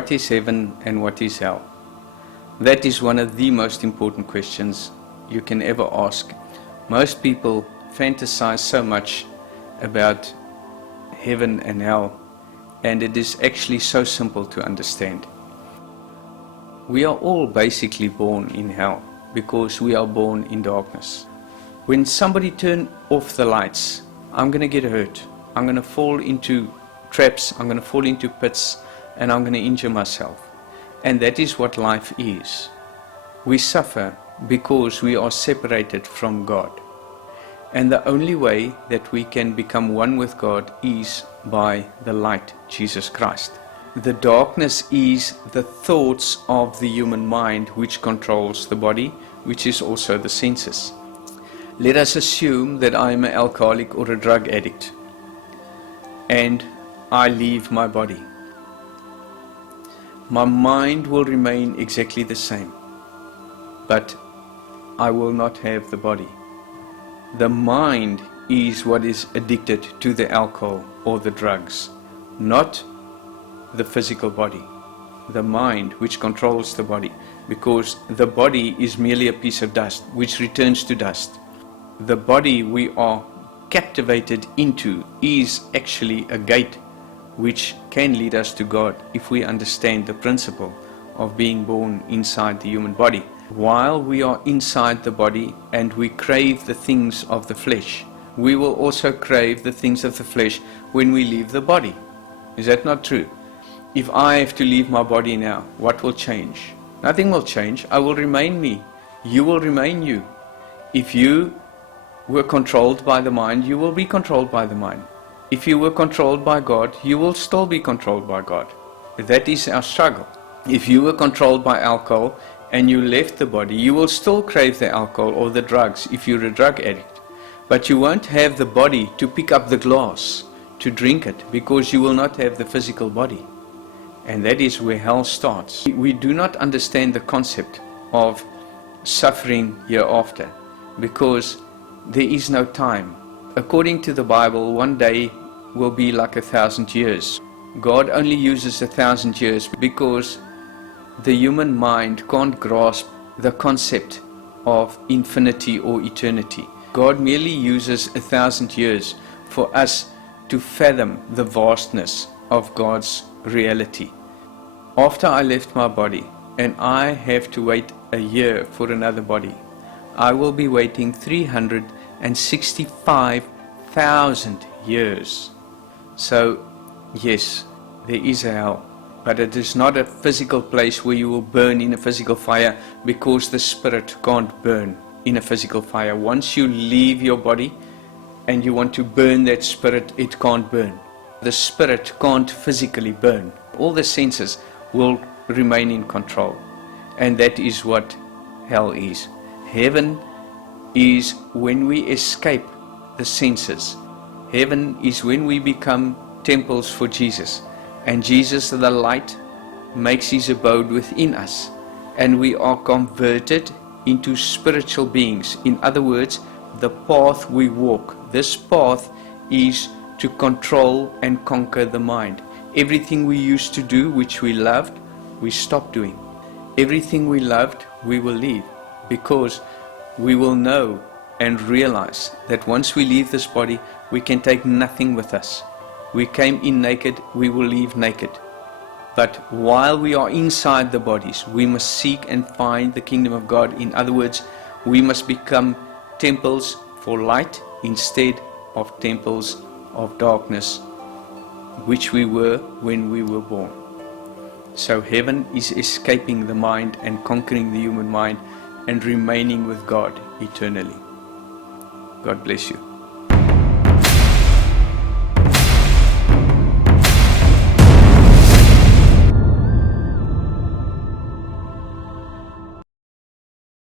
what is heaven and what is hell? That is one of the most important questions you can ever ask. Most people fantasize so much about heaven and hell, and it is actually so simple to understand. We are all basically born in hell because we are born in darkness. When somebody turns off the lights, I'm going to get hurt. I'm going to fall into traps, I'm going to fall into pits, and I'm going to injure myself. And that is what life is. We suffer because we are separated from God. And the only way that we can become one with God is by the light, Jesus Christ. The darkness is the thoughts of the human mind which controls the body, which is also the senses. Let us assume that I am an alcoholic or a drug addict, and I leave my body. My mind will remain exactly the same, but I will not have the body. The mind is what is addicted to the alcohol or the drugs, not the physical body. The mind which controls the body, because the body is merely a piece of dust which returns to dust. The body we are captivated into is actually a gate which can lead us to God if we understand the principle of being born inside the human body. While we are inside the body and we crave the things of the flesh, we will also crave the things of the flesh when we leave the body. Is that not true? If I have to leave my body now, what will change? Nothing will change. I will remain me. You will remain you. If you were controlled by the mind, you will be controlled by the mind. If you were controlled by God, you will still be controlled by God. That is our struggle. If you were controlled by alcohol and you left the body, you will still crave the alcohol or the drugs if you're a drug addict. But you won't have the body to pick up the glass, to drink it, because you will not have the physical body. And that is where hell starts. We do not understand the concept of suffering hereafter, because there is no time. According to the Bible, one day will be like 1,000 years. God only uses 1,000 years because the human mind can't grasp the concept of infinity or eternity. God merely uses 1,000 years for us to fathom the vastness of God's reality. After I left my body and I have to wait a year for another body, I will be waiting 365,000 years. So, yes, there is a hell, but it is not a physical place where you will burn in a physical fire, because the spirit can't burn in a physical fire. Once you leave your body and you want to burn that spirit, it can't burn. The spirit can't physically burn. All the senses will remain in control, and that is what hell is. Heaven is when we escape the senses. Heaven is when we become temples for Jesus, and Jesus, the light, makes his abode within us, and we are converted into spiritual beings. In other words, the path we walk, this path is to control and conquer the mind. Everything we used to do which we loved, we stop doing. Everything we loved, we will leave, because we will know and realize that once we leave this body, we can take nothing with us. We came in naked, we will leave naked. But while we are inside the bodies, we must seek and find the kingdom of God. In other words, we must become temples for light instead of temples of darkness, which we were when we were born. So heaven is escaping the mind and conquering the human mind and remaining with God eternally. God bless you.